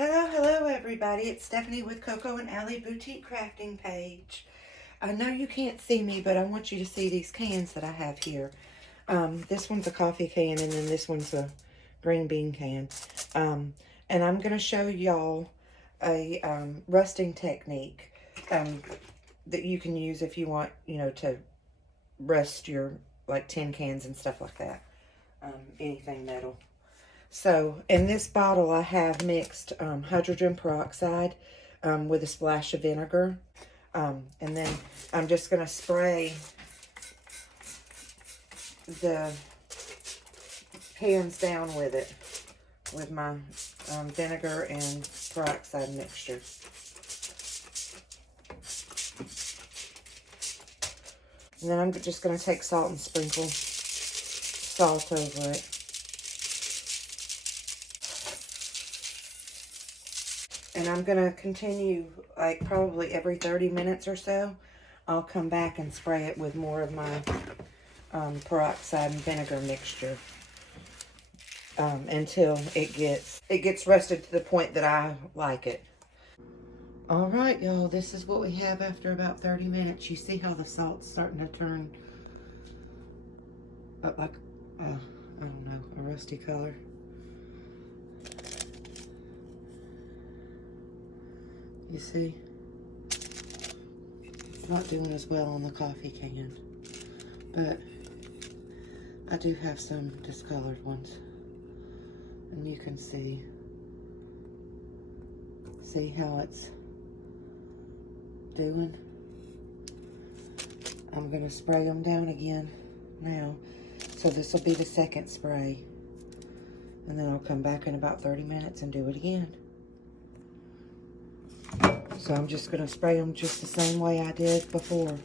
Hello everybody. It's Stephanie with Coco and Allie Boutique Crafting Page. I know you can't see me, but I want you to see these cans that I have here. This one's a coffee can, and then this one's a green bean can. And I'm going to show y'all a rusting technique that you can use if you want, to rust your, like, tin cans and stuff like that. Anything metal. So, in this bottle, I have mixed hydrogen peroxide with a splash of vinegar. And then I'm just going to spray the pans down with it, with my vinegar and peroxide mixture. And then I'm just going to take salt and sprinkle salt over it. And I'm going to continue, like, probably every 30 minutes or so. I'll come back and spray it with more of my peroxide and vinegar mixture until it gets rusted to the point that I like it. All right, y'all, this is what we have after about 30 minutes. You see how the salt's starting to turn up like, I don't know, a rusty color. You see? It's not doing as well on the coffee can. But I do have some discolored ones. And you can see how it's doing. I'm going to spray them down again now. So this will be the second spray. And then I'll come back in about 30 minutes and do it again. So I'm just going to spray them just the same way I did before.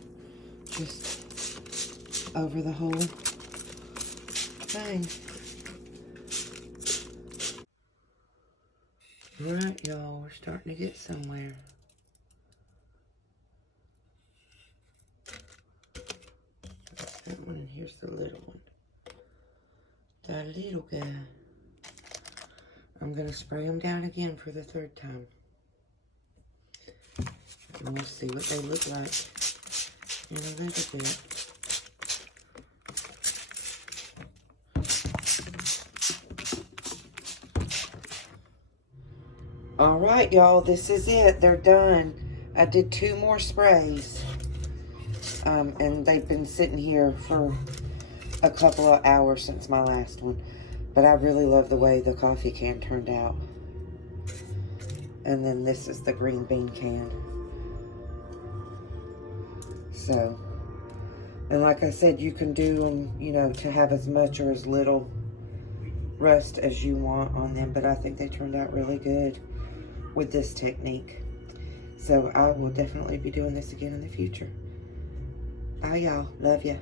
Just over the whole thing. Alright, y'all, we're starting to get somewhere. That's that one, and here's the little one. That little guy. I'm going to spray them down again for the third time. And we'll see what they look like in a little bit. Alright, y'all, this is it. They're done. I did 2 more sprays. And they've been sitting here for a couple of hours since my last one. But I really love the way the coffee can turned out. And then this is the green bean can. So, and like I said, you can do them, to have as much or as little rust as you want on them. But I think they turned out really good with this technique. So I will definitely be doing this again in the future. Bye, y'all. Love ya.